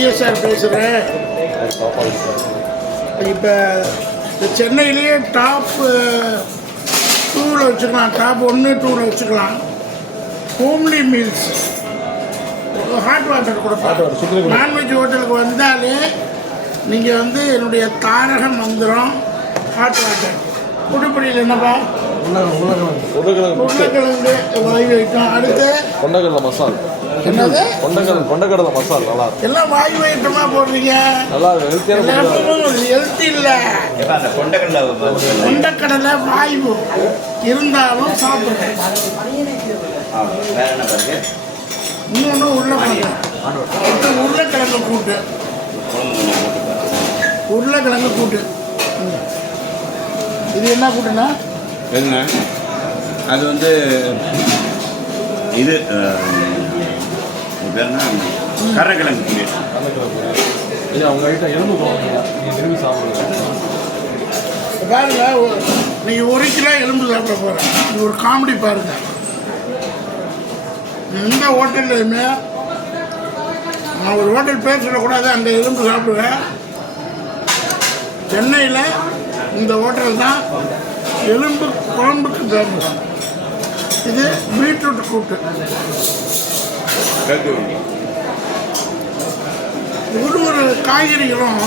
TSR பேசுகிறேன். இப்போ சென்னையிலேயே டாப் 2ல் வச்சுக்கலாம், டாப் 1, 2ல் வச்சுக்கலாம். ஹோம்லி மீல்ஸ், ஹாட் வாட்டர் கொடுப்பேன். நான்வெஜ் ஹோட்டலுக்கு வந்தாலே நீங்கள் வந்து என்னுடைய தாரக மந்திரம் ஹாட் வாட்டர். புதுப்படியில் என்னப்பா? உருளைக்கிழங்கு வாய் வைக்கும். அடுத்து கொண்டக்கடலை மசால். என்னது? கொண்டக்கடலை மசால். நல்லா எல்லாம் வாய் வைட்டமாக போடுறீங்க. நல்லா ஹெல்த்தி இல்லை. கொண்டக்கடலை வாய்வு இருந்தாலும் சாப்பிடுறேன். இன்னொன்று உருளைக்கிழங்கு கூட்டு. உருளைக்கிழங்கு கூட்டு இது என்ன கூட்டுன்னா என்ன? அது வந்து இது கருணக்கிழங்கு கூட்டு. அவங்க ஐட்டம் எலும்பு விரும்பி சாப்பிடுங்க. பாருங்க, நீங்கள் 1 கிலோ எலும்பு சாப்பிட போகிறேன். இது ஒரு காமெடி பாருங்க. எந்த ஹோட்டல்லையுமே நான் ஒரு ஹோட்டல் பேர் சொல்லக்கூடாது, அங்கே எலும்பு சாப்பிடுவேன். சென்னையில் இந்த ஹோட்டல் தான் எலும்பு குழம்புக்கு ஃபேமஸ். இது பீட்ரூட் கூட்டு. ஒரு காய்கறிகளும்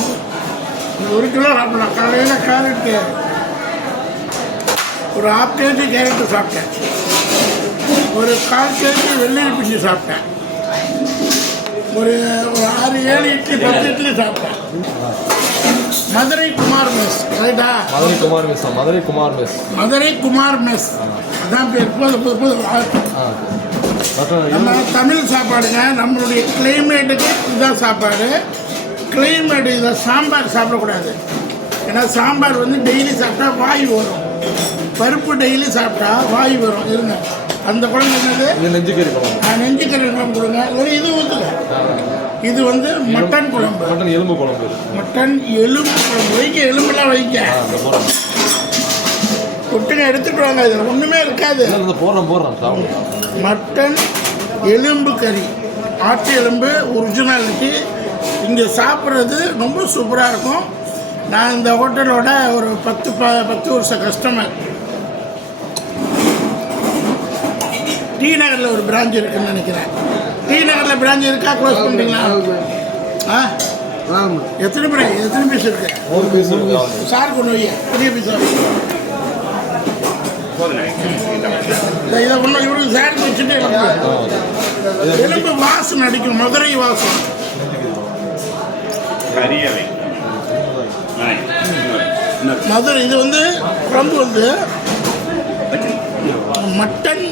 1 கிலோ சாப்பிடலாம். காலையில் கேரட்டு ஒரு 1/2 கேஜி கேரட்டு சாப்பிட்டேன். ஒரு 1/4 கேஜி வெள்ளரி பிஞ்சு சாப்பிட்டேன். ஒரு 6-7 இட்லி 10 இட்லி சாப்பிட்டேன். மதுரை குமார் மெஸ், ரைட்டா? மதுரை குமார் மெஸ் அதான் பேர். நம்ம தமிழ் சாப்பாடுங்க. நம்மளுடைய கிளைமேட்டுக்கு இதுதான் சாப்பாடு. கிளைமேட்டு இதை சாம்பார் சாப்பிடக்கூடாது. ஏன்னா சாம்பார் வந்து டெய்லி சாப்பிட்டா வாய் வரும். பருப்பு டெய்லி சாப்பிட்டா வாய் வரும். இருங்க, அந்த குழம்பு என்னது? நெஞ்சுக்கறி குழம்பு. நெஞ்சுக்கறி குழம்பு கொடுங்க. இது ஊற்றுங்க. இது வந்து மட்டன் குழம்பு. மட்டன் எலும்பு குழம்பு. மட்டன் எலும்பு குழம்பு. வைக்க, எலும்பெல்லாம் வைக்க. கொட்டுங்க, எடுத்துட்டு வாங்க. இதில் ஒன்றுமே இருக்காது. போடுறோம். மட்டன் எலும்பு கறி, ஆட்டு எலும்பு ஒரிஜினாலிட்டி. இங்கே சாப்பிட்றது ரொம்ப சூப்பராக இருக்கும். நான் இந்த ஹோட்டலோட ஒரு 10 வருஷ கஸ்டமர். டி நகரில் ஒரு பிரான்ச் இருக்குன்னு நினைக்கிறேன். டி நகரில் பிரான்ச் இருக்கா? க்ளோஸ் பண்ணுறீங்களா? எத்தனை பீஸ் இருக்கு? 1 பீஸ் சார் கொண்டு வைய பெரிய பீஸ். இதை ஒன்றும் இவருக்கு சாருக்கு வச்சுட்டு எலும்பு வாசம் அடிக்கும். மதுரை வாசம். மதுரை. இது வந்து குழம்பு வந்து மட்டன்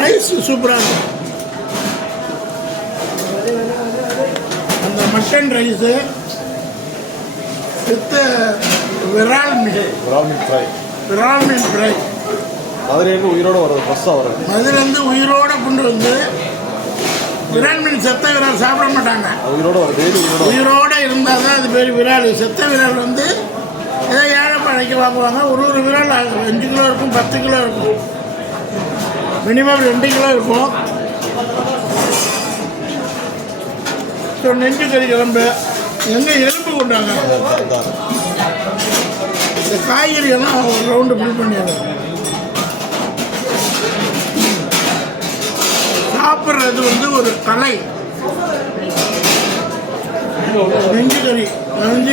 ரைஸ் சூப்பராக இருக்கும். அந்த mutton rice with Viral mean fry. மதுரையிலேருந்து உயிரோடு வர்றது ஃப்ரெஷ்ஷாக வர்றது. மதுரையிலேருந்து உயிரோடு கொண்டு வந்து விரால் மீன். செத்த விரால் சாப்பிட மாட்டாங்க. உயிரோடு இருந்தால் தான் அது பேர் விரால். செத்த விரால் வந்து ஏதோ ஏழைப்பழைக்கு வாங்குவாங்க. ஒரு விரால் 5 கிலோ இருக்கும், 10 கிலோ இருக்கும். மினிமம் 2 கிலோ இருக்கும். ஸோ நெஞ்சு கறி கிளம்பு. எங்கே எலும்பு கொண்டாங்க. இந்த காய்கறியெல்லாம் ஒரு ரவுண்டு ஃபில் பண்ணிடுறோம். சாப்பிட்றது வந்து ஒரு கலை. நெஞ்சு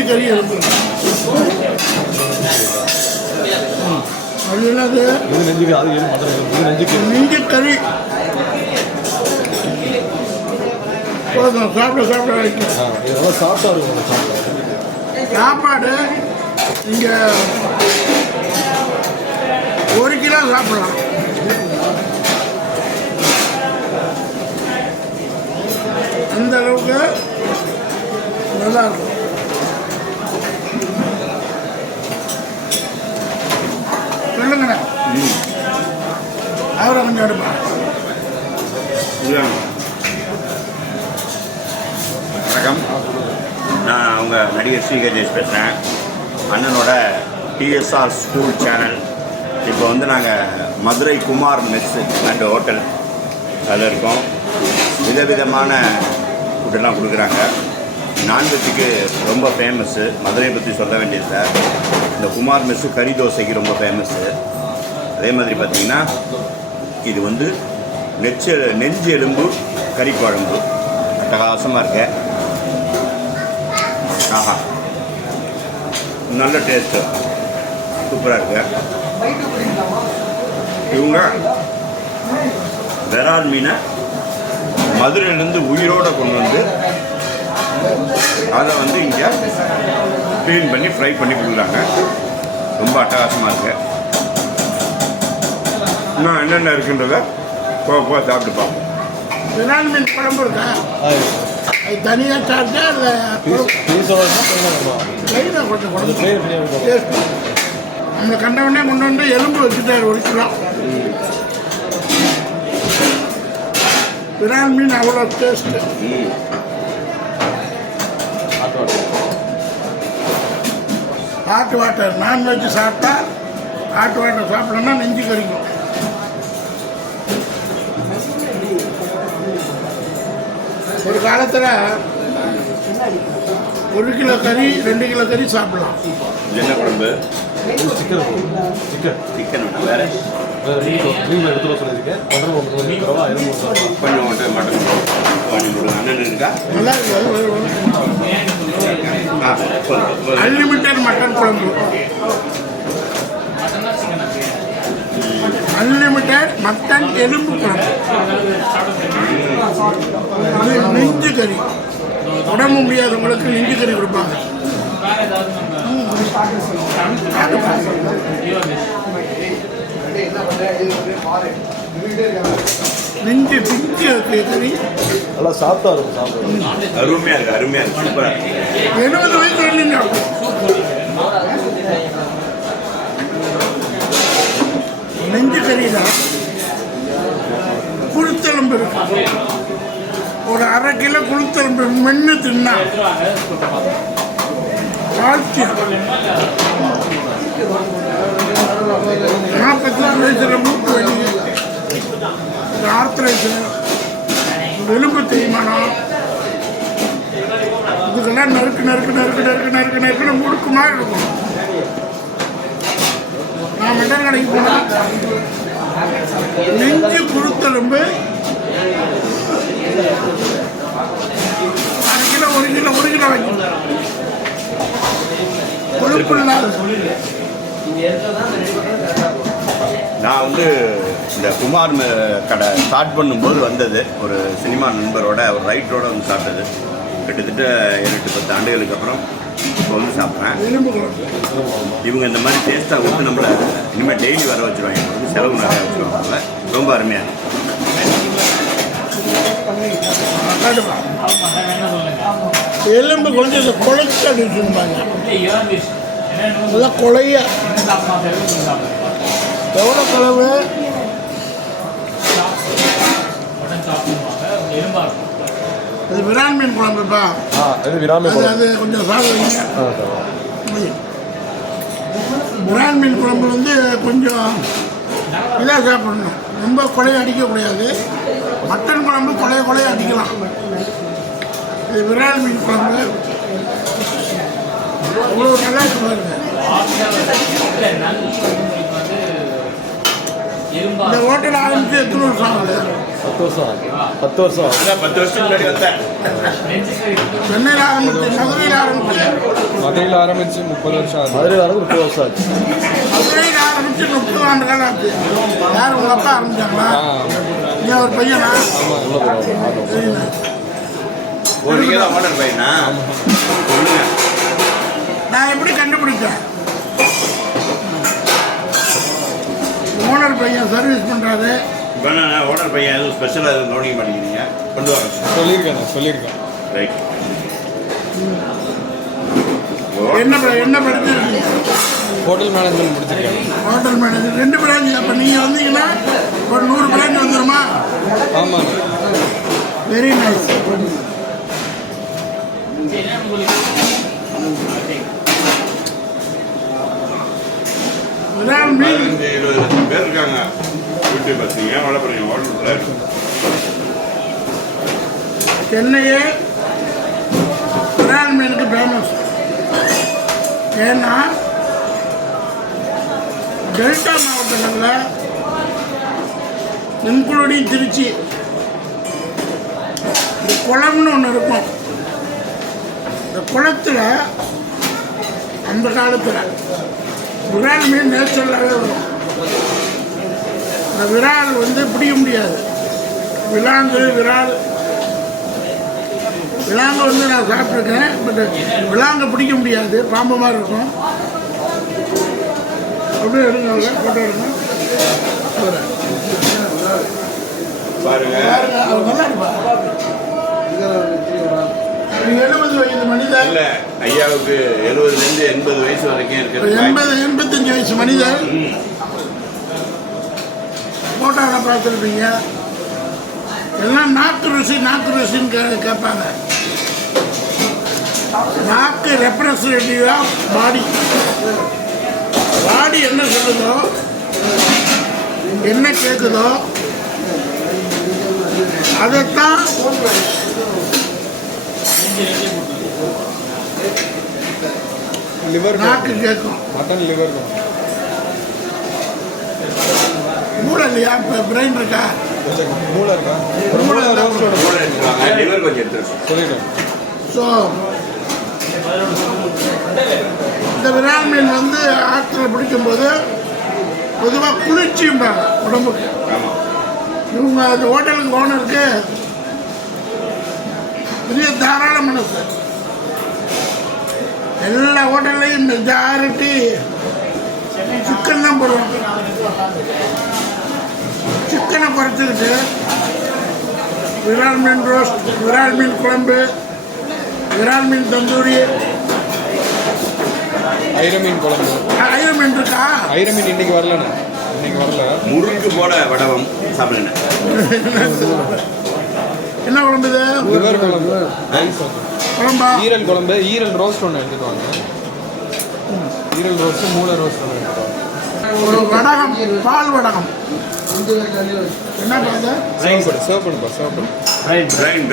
கறி எலும்பு. அது என்னது? நெஞ்சு கறி. போதும், சாப்பிட வைக்கும். சாப்பாடு இங்கே 1 கிலோ சாப்பிடலாம். அந்த அளவுக்கு நல்லா இருக்கும். சொல்லுங்கண்ணே. அவரை கொஞ்சம் எடுப்பா. வணக்கம், நான் அவங்க நடிகர் ஸ்ரீகஜேஷ் பேசுகிறேன். அண்ணனோட டிஎஸ்ஆர் ஸ்கூல் சேனல். இப்போ வந்து நாங்கள் Madurai Kumar mess and hotel அதில் இருக்கோம். விதவிதமான ஃபுட்டெல்லாம் கொடுக்குறாங்க. நான்வெஜ்ஜுக்கு ரொம்ப ஃபேமஸ்ஸு. மதுரையை பற்றி சொல்ல வேண்டியதில்லை. இந்த குமார் மெஸ்ஸு கறி தோசைக்கு ரொம்ப ஃபேமஸ்ஸு. அதே மாதிரி பார்த்திங்கன்னா இது வந்து நெஞ்சு எலும்பு கறி குழம்பு அட்டகாசமாக இருக்கு. ஆஹா, நல்ல டேஸ்ட்டு, சூப்பராக இருக்கு. இவங்க விரால் மீனை மதுரையிலேருந்து உயிரோடு கொண்டு வந்து அதை வந்து இங்கே க்ளீன் பண்ணி ஃப்ரை பண்ணி கொடுக்குறாங்க. ரொம்ப அட்டகாசமாக இருக்கு. இன்னும் என்னென்ன இருக்குன்றத போக சாப்பிட்டு பார்ப்போம். விரால் மீன் குழம்பு இருக்கா? அது தனியாக சாப்பிட்டா இல்லை லைனாக கொஞ்சம் குழம்பு டேஸ்ட். அந்த கண்டவனே கொண்டு வந்து எலும்பு வச்சுட்டாரு 1 கிலோ. விரால் மீன் அவ்வளோ டேஸ்ட்டு. ஹாட் வாட்டர் நான்வெஜ் சாப்பிட்டா ஹாட் வாட்டர் சாப்பிடணும்னா நெஞ்சு கறிக்கும். ஒரு காலத்தில் 1 கிலோ கறி 2 கிலோ கறி சாப்பிடலாம். என்ன குழம்பு? சிக்கன் வேறு எடுத்து சொல்லியிருக்கேன். கொஞ்சம் மட்டன் பண்ணி கொடுங்க. அண்ணன் இருக்கா? நல்லா அன்லிமிட்டட் மட்டன் குழம்பு. அன்லிமிட்டட் மட்டன் எலும்பு குழம்பு. இது நெஞ்சு கறி. உடம்பு முடியாதவங்களுக்கு நெஞ்சு கறி கொடுப்பாங்க. நெஞ்சு பிச்சு கறி நல்லா சாப்பிட்டா இருக்கும். சாப்பிட்டு அருமையாக இருக்குது, அருமையாக இருக்குது, சூப்பராக இருக்குது. 70 வயசு வரலீங்க. நெஞ்சு கறினா குளுத்தெலும்பு இருக்கு. ஒரு 1/2 கிலோ குளுத்தெலும்பு மென்று தின்னா கால்சியம். 44 வயசுல மூட்டு வலி, ஆர்த்ரைட்டிஸ், எலும்பு தேய்மானம், இதுக்கெல்லாம் நறுக்கு முடுக்கு மாதிரி இருக்கும். நான் மட்டன் கடைக்கு போனால் நெஞ்சு குளுத்தெலும்பு 1 கிலோ வைக்கணும். கொழுப்பு இல்லாத. நான் வந்து இந்த குமார் கடை ஸ்டார்ட் பண்ணும்போது வந்தது ஒரு சினிமா நண்பரோட, ஒரு ரைட்டரோட வந்து சாப்பிட்டது. கிட்டத்தட்ட 7-10 ஆண்டுகளுக்கு அப்புறம் இப்போ வந்து சாப்பிட்றேன். இவங்க இந்த மாதிரி டேஸ்ட்டாக கொடுத்து நம்மளை இனிமேல் டெய்லி வர வச்சுருவாங்க. வந்து செலவு நிறையா வச்சுருவாங்க. ரொம்ப அருமையாக எலும்பு கொஞ்சம் குழைச்சி அப்படின்னு சொல்லுவாங்க. நல்லா கொலைய எவ்வளோ செலவு? அது விரால் மீன் குழம்புப்பா. அது கொஞ்சம் சாப்பிடுவீங்க. விரால் மீன் குழம்பு வந்து கொஞ்சம் இதாக சாப்பிடணும். ரொம்ப கொலையை அடிக்கக்கூடாது. மட்டன் குழம்பு கொலைய அடிக்கலாம். இது விரால் மீன் குழம்பு இவ்வளோ நல்லா பாருங்க. இந்த ஹோட்டல் ஆரம்பித்து எத்தனை வருஷம் ஆகுது? 10 வருஷம். 10 வருஷத்துக்கு முன்னாடி வந்தேன். சென்னையில் ஆரம்பிச்சு, மதுரையில் ஆரம்பிச்சு 30 வருஷம் ஆகுது. மதுரையில் ஆரம்பிச்சு 30 வருஷம் ஆச்சு. மதுரையில் ஆரம்பிச்சு 30 ஆண்டு காலம் ஆச்சு. யார் உங்கள் அப்பா ஆரம்பிச்சாங்களா? நீ ஒரு பையனா? சரிண்ணா. நீங்கள் தான் ஓனர் பையனா? நான் எப்படி கண்டுபிடிச்சேன்? ஓனர் பையன் சர்வீஸ் பண்ணுறாரு. இப்போ நான் ஓனர் பையன் எதுவும் ஸ்பெஷலாக எதுவும் கவனிக்க மாட்டேங்கிறீங்க? கொண்டு வாங்க. சொல்லியிருக்கேன். ரைட். என்ன படிச்சிருக்கீங்க? ஹோட்டல் மேனேஜ்மெண்ட் முடிச்சிருக்கேன். Hotel manager 2 branch. அப்போ நீங்கள் வந்தீங்கன்னா ஒரு 100 பிரான்ச் வந்துடுமா? ஆமாங்க. Very nice. விரால் மீன் 20 லட்சம் பேர் இருக்காங்க. யூடியூபர்ஸ். ஏன் வேலை பண்ணுறீங்க ஹோட்டலில்? சென்னையே விரால் ஏன்னா டெல்டா மாவட்டங்களில் இன்க்ளூடிங் திருச்சி இந்த குளம்னு ஒன்று இருக்கும். இந்த குளத்தில் அந்த காலத்தில் விரால் மீன் நேச்சுரலாகவே வரும். இந்த விரால் வந்து பிடிக்க முடியாது. விலாங்கு விரால் விலாங்கு வந்து நான் சாப்பிட்ருக்கேன். பட் விலாங்கு பிடிக்க முடியாது, பாம்பு மாதிரி இருக்கும். அப்படியே எடுங்க, ஃபோட்டோ எடுங்க. பாருங்க அவர் நல்லா இருப்பா. 70 வயது மனிதர், இல்ல ஐயாவுக்கு 70லேருந்து 80 வயசு வரைக்கும் இருக்கு. 85 வயசு மனிதர் ஃபோட்டோவில் பார்த்துருப்பீங்க. எல்லாம் நாக்கு ருசின்னு கேட்பாங்க. நாக்கு ரெப்ரசன்டேட்டிவ் ஆஃப் பாடி. பாடி என்ன சொல்லுதோ, என்ன கேட்குதோ அதைத்தான் லிவர் நாக்கு கேட்கும். மட்டன் லிவர் மூளை இல்லையா? இப்போ பிரெயின் இருக்கா? கொஞ்சம் மூளை இருக்கா? மூளை ரோஸ்டோட லிவர் கொஞ்சம் எடுத்துருக்கோம். சொல்லிட்டேன். ஸோ இந்த விரால் மீன் வந்து ஆற்றுல பிடிக்கும்போது பொதுவாக குளிர்ச்சிம்பாங்க உடம்புக்கு. ஆமாம். இவங்க அந்த ஹோட்டலுக்கு ஓனருக்கு பெரிய தாராள மனசு. எல்லா ஹோட்டல்லையும் மெஜாரிட்டி சிக்கன் தான் போடுவாங்க. சிக்கனை குறைச்சிக்கிட்டு விரால் மீன் ரோஸ்ட், விரால் மீன் குழம்பு, விரால் மீன் தந்தூரி, ஐர மீன் குழம்பு. ஐர மீன் இருக்கா? ஐர மீன் இன்னைக்கு வரலண்ணே, இன்னைக்கு வரல. முறுக்கு போட வடவம் சாப்பிடுங்க. என்ன குழம்பு இது? லிவர் குழம்பு, குழம்பா? ஈரல் குழம்பு, ஈரல் ரோஸ்ட் ஒன்று எடுத்துட்டு வாங்க. ஈரல் ரோஸ்ட்டு, மூளை ரோஸ்ட் ஒன்று எடுத்துட்டு வாங்க. ஒரு வடகம், பால் வடகம். என்ன பண்ணுது? சர்வ் பண்ணுப்பா, சர்வ் பண்ணு. கிரைண்ட்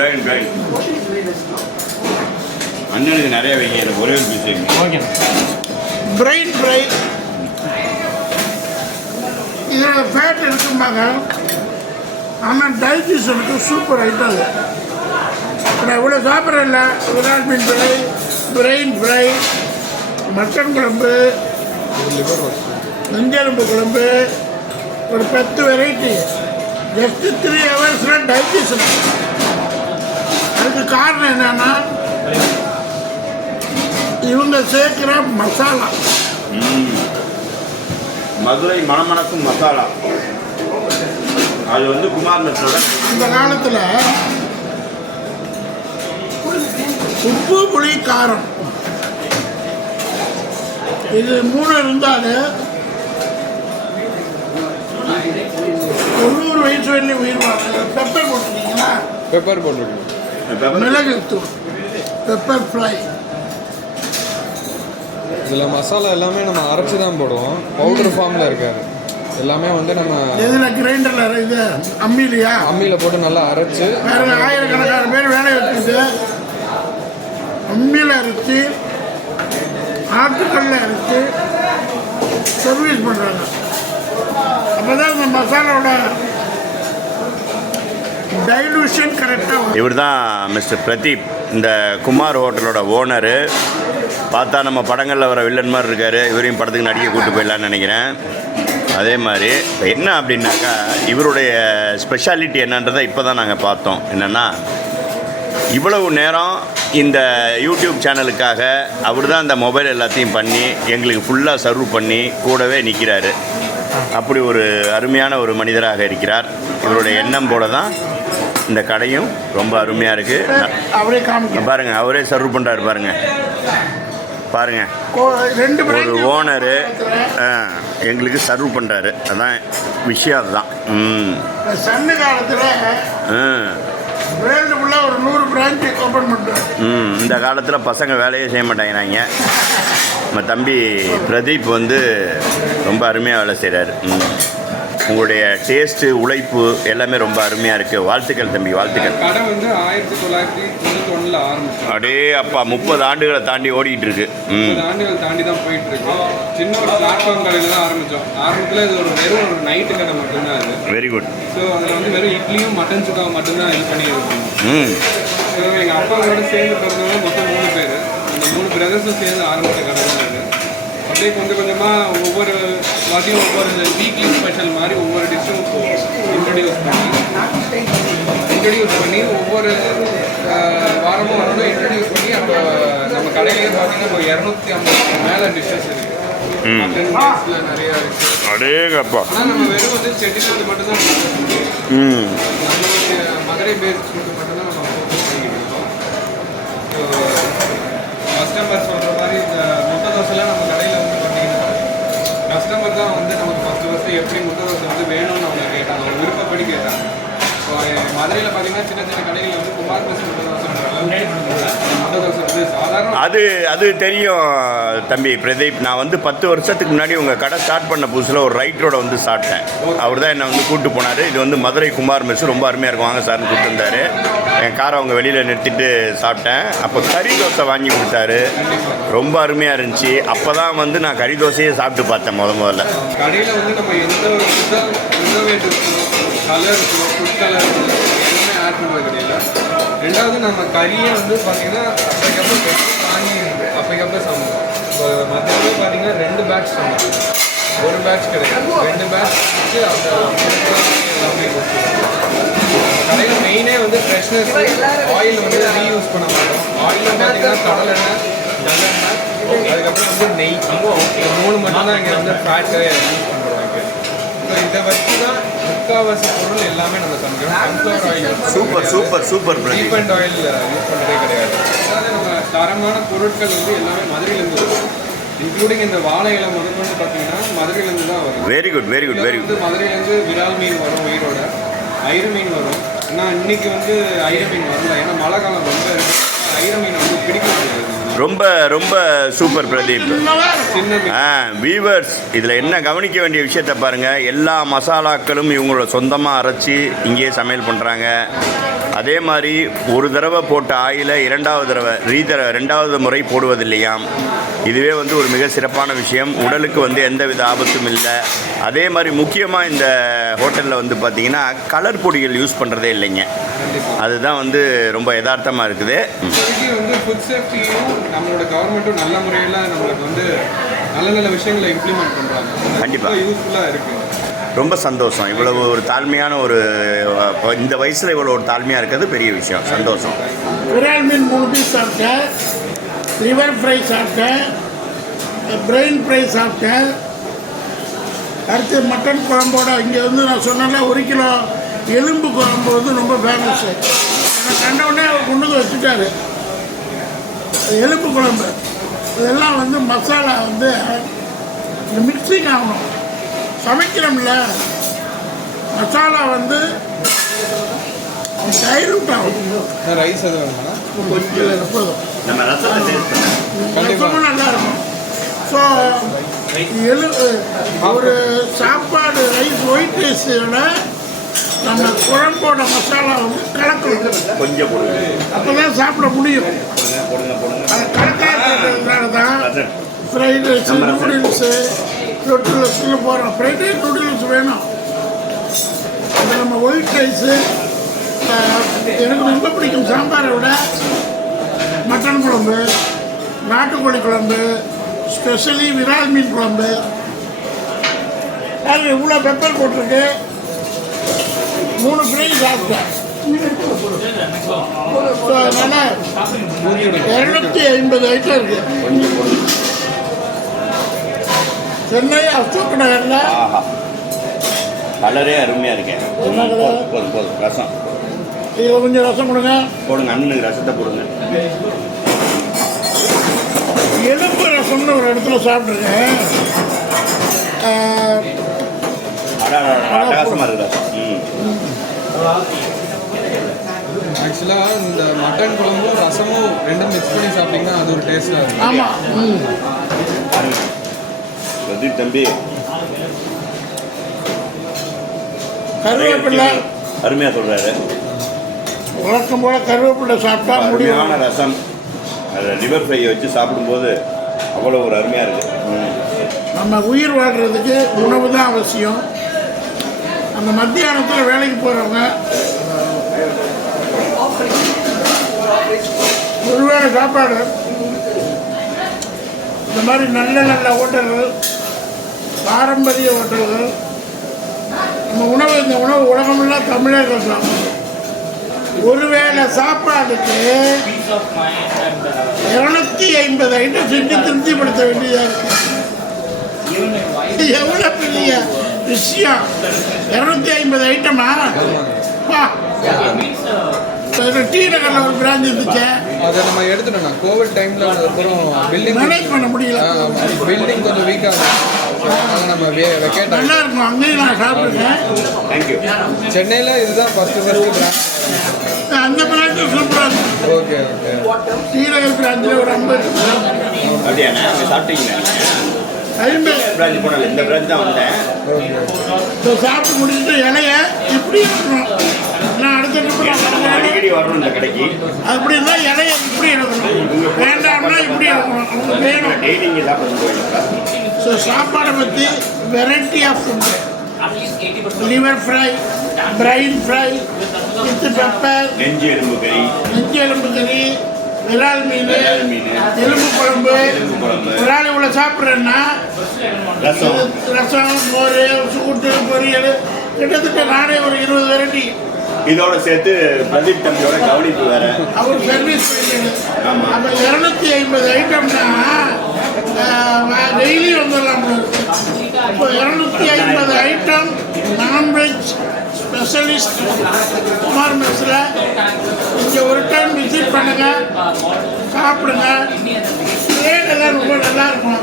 அண்ணனுக்கு நிறைய வைங்க, எனக்கு ஒரே ஒரு பீஸ் வைங்க. ஓகே. Brain fry. இதோட ஃபேட் இருக்கும்பாங்க, ஆனால் டைஜஷனுக்கு சூப்பர் ஐட்டம் அது. நான் இவ்வளோ சாப்பிட்றேன்ல, விரால் மீன் ஃப்ரை, பிரெயின் ஃப்ரை, மட்டன் குழம்பு, லிவர் ரோஸ்ட், நெஞ்செலும்பு குழம்பு, ஒரு 10 வெரைட்டி, ஜஸ்ட் 3 ஹவர்ஸில் டைஜஷன். அதுக்கு காரணம் என்னன்னா இவங்க சேர்க்கிற மசாலா. மதுரை மணமணக்கும் மசாலா, அது வந்து குமார் மெஸ்ஸோட. அந்த காலத்தில் உப்பு புளி காரம் இது 3 இருந்தால் 90 வயசு வரையிலும் உயிர் வாங்க. பெப்பர் போட்டுருக்கீங்களா? பெப்பர் போட்டுருக்கோம். மிளகு தூள், பெப்பர் ஃப்ரை. இதில் மசாலா எல்லாமே நம்ம அரைச்சி தான் போடுவோம், பவுடர் ஃபார்மில் இருக்காது. எல்லாமே வந்து நம்ம இதில் கிரைண்டரில் இது அம்மிலையா? அம்மியில் போட்டு நல்லா அரைச்சி, வேறு ஆயிரக்கணக்கான பேர் வேலையை வச்சுட்டு அம்மியில் அரைச்சி ஆட்டுக்கல்ல அரைச்சி சர்வீஸ் பண்ணுறாங்க. அப்போ தான் இந்த மசாலாவோட டைலூஷன் கரெக்டாக. இவர் தான் மிஸ்டர் பிரதீப், இந்த குமார் ஹோட்டலோட ஓனரு. பார்த்தா நம்ம படங்களில் வர வில்லன் மாதிரி இருக்கார். இவரையும் படத்துக்கு நடிக்க கூப்பிட்டு போயிடலான்னு நினைக்கிறேன். அதே மாதிரி இப்போ என்ன அப்படின்னாக்கா, இவருடைய ஸ்பெஷாலிட்டி என்னன்றதை இப்போ தான் நாங்கள் பார்த்தோம். என்னென்னா, இவ்வளவு நேரம் இந்த யூடியூப் சேனலுக்காக அவர் தான் இந்த மொபைல் எல்லாத்தையும் பண்ணி எங்களுக்கு ஃபுல்லாக சர்வ் பண்ணி கூடவே நிற்கிறாரு. அப்படி ஒரு அருமையான ஒரு மனிதராக இருக்கிறார். இவருடைய எண்ணம் போல தான் இந்த கடையும் ரொம்ப அருமையாக இருக்குது. அவரே காமிக்க பாருங்கள், அவரே சர்வ் பண்ணுறாரு பாருங்கள். ஒரு ஓனரு எங்களுக்கு சர்வ் பண்ணுறாரு. அதான் விஷயம், அதுதான். சன்னு காலத்தில் வேர்ல்டு ஃபுல்லாக ஒரு 100 பிரான்ச் ஓப்பன் பண்ணுறாரு. இந்த காலத்தில் பசங்க வேலையே செய்ய மாட்டேங்கிறாங்க. நம்ம தம்பி பிரதீப் வந்து ரொம்ப அருமையாக வேலை செய்கிறாரு. உங்களுடைய டேஸ்ட்டு உழைப்பு எல்லாமே ரொம்ப அருமையாக இருக்குது. வாழ்த்துக்கள் தம்பி, வாழ்த்துக்கள். கடை வந்து 1991 ஆரம்பிச்சோம். அப்படியே அப்பா 30 ஆண்டுகளை தாண்டி ஓடிட்டு இருக்கு. 30 ஆண்டுகள் தாண்டி தான் போயிட்டு இருக்கு. சின்ன ஒரு பிளாட்ஃபார்ம் கடையில் தான் ஆரம்பித்தோம். ஆரம்பத்தில் இது வெறும் ஒரு நைட்டு கடை மட்டும்தான் அது. Very good. ஸோ அதில் வந்து வெறும் இட்லியும் மட்டன் சுக்காவை மட்டும்தான் இது பண்ணி இருக்கோம். ஸோ எங்கள் அப்பாவோட சேர்ந்து பிறந்தவங்க மொத்தம் 3 பேர். அந்த 3 பிரதர்ஸும் சேர்ந்து ஆரம்பித்த கடை தான் அது. அப்படியே கொஞ்சம் கொஞ்சமாக ஒவ்வொரு வாட்டியும் ஒவ்வொரு வீக்லி ஸ்பெஷல் மாதிரி ஒவ்வொரு டிஷ்ஷும் இன்ட்ரடியூஸ் பண்ணி ஒவ்வொரு வாரமும் வரணும் இன்ட்ரடியூஸ் பண்ணி. அப்போ நம்ம கடையிலேயே பார்த்தீங்கன்னா ஒரு 250 மேலே டிஷ்ஷஸ் இருக்குது. மட்டன் நிறையா இருக்குது. அடேங்கப்பா. ஆனால் நம்ம வெறும் வந்து செட்டிநாடு மட்டும்தான் நம்மளுடைய மதுரை பேஸ்ட் ஃபுட்டு மட்டும்தான் நம்ம ஃபோக்கஸ் பண்ணிக்கிட்டு இருக்கோம். ஸோ கஸ்டமர் சொல்கிற மாதிரி இந்த முட்டை தோசைலாம் நம்ம கடையில் வந்து பார்த்தீங்கன்னா கஸ்டமர் தான் வந்து நமக்கு ஃபஸ்ட்டு எப்படி முட்டை தோசை வந்து வேணும்னு அவங்க கேட்டாங்க, அவங்க விருப்பப்படி கேட்டாங்க. ஸோ மதுரையில் பார்த்தீங்கன்னா சின்ன சின்ன கடைகளில் வந்து குமார் மெஸ் முட்டை தோசைன்ற முட்டை தோசை வந்து சாதாரண அது தெரியும் தம்பி பிரதீப். நான் வந்து 10 வருஷத்துக்கு முன்னாடி உங்கள் கடை ஸ்டார்ட் பண்ண புதுசில் ஒரு ரைட்டரோட வந்து சாப்பிட்டேன். அவர் தான் என்னை வந்து கூப்பிட்டு போனார். இது வந்து மதுரை குமார் மெஸ் ரொம்ப அருமையாக இருக்கும், வாங்க சார்னு கூப்பிட்டு வந்தார். என் காரை அவங்க வெளியில் நிறுத்திட்டு சாப்பிட்டேன். அப்போ கறி தோசை வாங்கி கொடுத்தாரு, ரொம்ப அருமையாக இருந்துச்சு. அப்போ தான் வந்து நான் கறி தோசையே சாப்பிட்டு பார்த்தேன் முதல்ல. கடையில் வந்து நம்ம எந்த ஒரு ப்ரிசர்வேட்டிவ் கலர் ஃபுட் கலர் எதுவுமே ஆட் பண்ணுறது கிடையாது. ரெண்டாவது நம்ம கறியை வந்து பார்த்தீங்கன்னா அப்பைக்கப்போ வாங்கி அப்பைக்கப்போ சமைப்போம். இப்போ மத்தியானம் பார்த்தீங்கன்னா 2 பேட்ச் சமைப்போம். ஒரு பேட்ச் கிடையாது, 2 பேட்ச் வச்சு அந்த எல்லாமே கடையில் மெயினே வந்து ஃப்ரெஷ்னஸ். ஆயில் வந்து ரீயூஸ் பண்ண மாட்டோம். ஆயிலும் பார்த்தீங்கன்னா கடலெண்ணெய், நல்லெண்ணெய், அதுக்கப்புறம் வந்து நெய், 3 மட்டும்தான் இங்கே வந்து ஃபேட்டு யூஸ் பண்ணுறாங்க. ஸோ இதை வச்சு தான் முக்கால்வாசி பொருள் எல்லாமே நம்ம சமைக்கிறோம். Sunflower oil super refined oil use பண்ணுறதே கிடையாது. அதாவது நம்ம தரமான பொருட்கள் வந்து எல்லாமே மதுரையிலேருந்து வரும். இன்க்ளூடிங் இந்த வாழை இலை முதற்கொண்டு பார்த்தீங்கன்னா மதுரையிலேருந்து தான் வரும். Very good. வந்து மதுரையிலேருந்து விரால் மீன் வரும், உயிரோட ஐரு மீன் வரும். ஆனால் இன்னைக்கு வந்து ஐர மீன் வரல, ஏன்னா மழை காலம் ரொம்ப இருக்குது. ஐர மீன் வந்து பிடிக்க முடியாது. ரொம்ப சூப்பர் பிரதீப். வீவர்ஸ், இதில் என்ன கவனிக்க வேண்டிய விஷயத்தை பாருங்கள். எல்லா மசாலாக்களும் இவங்களோட சொந்தமாக அரைச்சி இங்கேயே சமையல் பண்ணுறாங்க. அதே மாதிரி ஒரு தடவை போட்ட ஆயிலை 2வது முறை போடுவதில்லையாம். இதுவே வந்து ஒரு மிக சிறப்பான விஷயம். உடலுக்கு வந்து எந்தவித ஆபத்தும் இல்லை. அதே மாதிரி முக்கியமாக இந்த ஹோட்டலில் வந்து பார்த்திங்கன்னா கலர் பொடிகள் யூஸ் பண்ணுறதே இல்லைங்க. அதுதான் வந்து ரொம்ப யதார்த்தமாக இருக்குது. வந்து ஃபுட் சேஃப்டியும் நம்மளோட கவர்மெண்ட்டும் நல்ல முறையில் நம்மளுக்கு வந்து நல்ல விஷயங்களை இம்ப்ளிமெண்ட் பண்ணுறாங்க. கண்டிப்பாக யூஸ்ஃபுல்லாக இருக்குது. ரொம்ப சந்தோஷம். இவ்வளவு ஒரு தாழ்மையான ஒரு இந்த வயசில் இவ்வளோ ஒரு தாழ்மையாக இருக்கிறது பெரிய விஷயம். சந்தோஷம். விரால் மீன் 3 பீஸ் சாப்பிட்டேன், லிவர் ஃப்ரை சாப்பிட்டேன், பிரெயின் ஃப்ரை சாப்பிட்டேன். அடுத்து மட்டன் குழம்போட இங்கே வந்து நான் சொன்னேன்ல 1 கிலோ எலும்பு குழம்பு வந்து ரொம்ப ஃபேமஸ்ஸு. எனக்கு கண்டவுடனே அவர் கொண்டு வந்து வச்சுட்டாரு. எலும்பு குழம்பு இதெல்லாம் வந்து மசாலா வந்து இந்த மிக்சிங் ஆகணும். சமைக்கிறோம்ல, மசாலா வந்து டைலூட் ஆகும். ரைஸ் அது வேணுமா? கொஞ்சம் போதும், ரசமும் நல்லா இருக்கும். ஸோ ஒரு சாப்பாடு ரைஸ் ஒயிட் ரைஸோட நம்ம குழம்போட மசாலா வந்து கலக்கணும். கொஞ்சம் அப்போ தான் சாப்பிட முடியும். அதை கலக்கிறதுனால தான் ஃப்ரைட் ரைஸ், நூடுல்ஸு, நூடுல்ஸ்னு போகிறோம். ஃப்ரைட் ரைஸ் நூடுல்ஸ் வேணும். அது நம்ம ஒயிட் ரைஸு எனக்கு ரொம்ப பிடிக்கும். சாம்பாரை விட மட்டன் குழம்பு, நாட்டுக்கோழி குழம்பு, ஸ்பெஷலி விரால் மீன் குழம்பு. அது இவ்வளோ பெப்பர் போட்டிருக்கு. 3 ஃப்ரை சாப்பிட்டேன். ஸோ அதனால் 250 ஐட்டம் இருக்குது. சென்னை அசோக் நகரில். கலரே அருமையாக இருக்கேன். போதும் ரசம். இது கொஞ்சம் ரசம் கொடுங்க. போடுங்க, அண்ணனுக்கு ரசத்தை போடுங்க. எலும்பு ரசம்னு ஒரு இடத்துல சாப்பிட்ருக்கேன். அட்டகாசமாக இருக்குது ரசம். ஆக்சுவலாக இந்த மட்டன் குழம்பும் ரசமும் ரெண்டும் மிக்ஸ் பண்ணி சாப்பிட்டீங்கன்னா அது ஒரு டேஸ்ட்டாக இருக்கும். ஆமாம். பிரதீப் தம்பி கருவேப்பிலை அருமையாக சொல்கிறாரு. வழக்கம் போல் கருவேப்பிலை சாப்பிட்டா முடியும். அருமையான ரசம், அதில் லிவர் ஃப்ரையை வச்சு சாப்பிடும்போது அவ்வளோ ஒரு அருமையாக இருக்குது. நம்ம உயிர் வாழ்கிறதுக்கு உணவு தான் அவசியம். அந்த மத்தியானத்தில் வேலைக்கு போகிறவங்க ஒருவேளை சாப்பாடு இந்த மாதிரி நல்ல நல்ல ஹோட்டல்கள், பாரம்பரிய ஹோட்டல்கள், நம்ம உணவு இந்த உணவு உலகமெல்லாம் தமிழர்கள் சாப்பிடுவோம். ஒருவேளை சாப்பாடுக்கு 250 ஐட்டம் செஞ்சு திருப்திப்படுத்த வேண்டியதாக இருக்கு. எவ்வளோ பெரிய விஷயம்! 250 ஐட்டமா? டீ நகரில் ஒரு பிரான்ச் இருந்துச்சு, அதை நம்ம எடுத்துட்டோம்னா கோவிட் டைமில் அதுக்கப்புறம் பில்டிங் மேனேஜ் பண்ண முடியல. பில்டிங் கொஞ்சம் வீக்காக அதை நம்ம வெக்கேட் நல்லா இருக்கும். அங்கேயும் நான் சாப்பிட்ருக்கேன். தேங்க்யூ. சென்னையில் இதுதான் ஃபஸ்ட்டு பிரான்ச். அந்த பிரான்ச்சு சூப்பராக இருக்கும். Okay okay. டீ நகர் பிரான்ச்சில் ஒரு 50 அப்படியாண்ணா சாப்பிட்டீங்களா? 50 பிரான்ச் போனல இந்த பிரான்ச் தான் வந்தேன். இப்போ சாப்பிட்டு முடிச்சுட்டு இலைய இப்படி இருக்கணும். நான் அடுத்த ட்ரிப்பு அடிக்கடி வரணும் இந்த கடைக்கு. அப்படி இருந்தால் இலைய இப்படி இருக்கணும், வேண்டாம்னா இப்படி இருக்கணும். நமக்கு வேணும். டெய்லி இங்கே சாப்பிட போயிருக்கா? ஸோ சாப்பாடை பற்றி variety of food, liver fry, brain fry with pepper, நெஞ்சு எலும்பு கறி, நெஞ்சு எலும்பு கறி, விரால் மீன், மீன், எலும்பு குழம்பு. எலும்பு குழம்பு, விரால் இவ்வளோ சாப்பிட்றேன்னா ரசம், ரசம், மோர், கூட்டு, பொரியல், கிட்டத்தட்ட நானே ஒரு 20 வெரைட்டி. இதோட சேர்த்து பிரதீப் தம்பியோட கவனிப்பு வேற. அவர் சர்வீஸ் பண்ணிடுது. அப்போ 250 ஐட்டம்னா டெய்லி வந்துடலாம் போல இருக்கு. இப்போ 250 ஐட்டம் நான்வெஜ் ஸ்பெஷலிஸ்ட் குமார் மெஸ்ஸில் இங்கே ஒரு டைம் விசிட் பண்ணுங்க, சாப்பிடுங்க. ரேட் எல்லாம் ரொம்ப நல்லா இருக்கும்.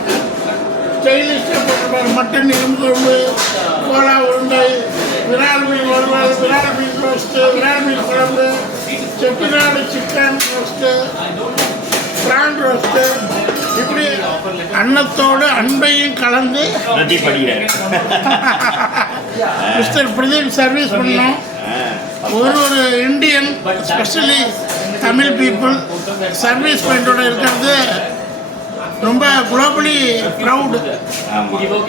ஸ்டைலிஷ்டாக போட்டுருப்பாங்க. மட்டன் எலும்பு குழம்பு, கோலா உருண்டை, விரால் மீன் வறுவல், விரால் மீன் ரோஸ்ட்டு, விரால் மீன் குழம்பு, செட்டிநாடு சிக்கன் ரோஸ்ட்டு, பிரான் ரோஸ்ட்டு, இப்படி அன்னத்தோடு அன்பையும் கலந்து பிரதீப் படிக்கிறாரு. மிஸ்டர் பிரதீப் சர்வீஸ் பண்ணோம். ஒரு Indian specially Tamil people service பாயிண்டோட இருக்கிறது ரொம்ப குளோபலி ப்ரௌடு.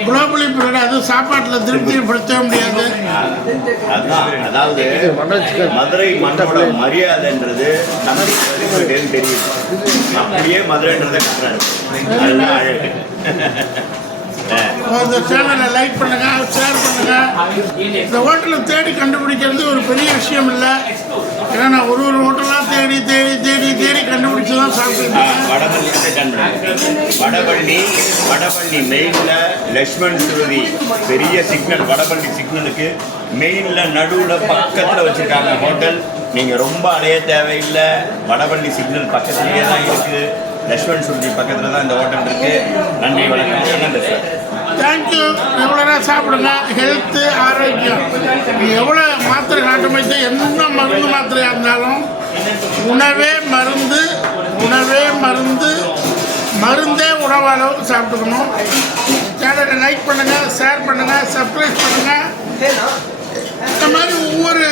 Globally proud. அது சாப்பாட்டில் திருப்திப்படுத்த முடியாது. அதுதான், அதாவது மதுரை மண்ணோட மரியாதைன்றது நமக்கு தெரியும். அப்படியே மதுரைன்றதை கட்டுறாரு. அதுதான் அழகு. இந்த சேனலை லைக் பண்ணுங்க, ஷேர் பண்ணுங்க. இந்த ஹோட்டலை தேடி கண்டுபிடிக்கிறது ஒரு பெரிய விஷயம் இல்லை. ஏன்னா நான் ஒரு ஹோட்டலாக தேடி தேடி தேடி தேடி கண்டுபிடிச்சி தான் சாப்பிட்டுருக்கேன். வடபழனி மெயினில் லக்ஷ்மண் சுருதி பெரிய சிக்னல், வடபழனி சிக்னலுக்கு மெயினில் நடுவில் பக்கத்தில் வச்சுருக்காங்க ஹோட்டல். நீங்கள் ரொம்ப அலைய தேவையில்லை. வடபழனி சிக்னல் பக்கத்துலேயே தான் இருக்குது. லக்ஷ்மண் சுருதி பக்கத்தில் தான் இந்த ஹோட்டல் இருக்குது. நன்றி, வணக்கம். நன்றி சார். தேங்க்யூ. எவ்வளோ நேரம் சாப்பிடுங்க. ஹெல்த்து, ஆரோக்கியம். எவ்வளோ மாத்திரை நாட்டு வைத்து எந்த மருந்து மாத்திரையாக இருந்தாலும் உணவே மருந்து, உணவே மருந்து, மருந்தே உணவாளவு சாப்பிட்டுக்கணும். சேனலை லைக் பண்ணுங்கள், ஷேர் பண்ணுங்கள், சப்ஸ்கிரைப் பண்ணுங்கள். இந்த மாதிரி ஒவ்வொரு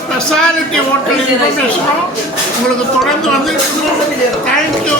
ஸ்பெஷாலிட்டி ஹோட்டல் இன்ஃபர்மேஷனும் உங்களுக்கு தொடர்ந்து வந்து தேங்க்யூ.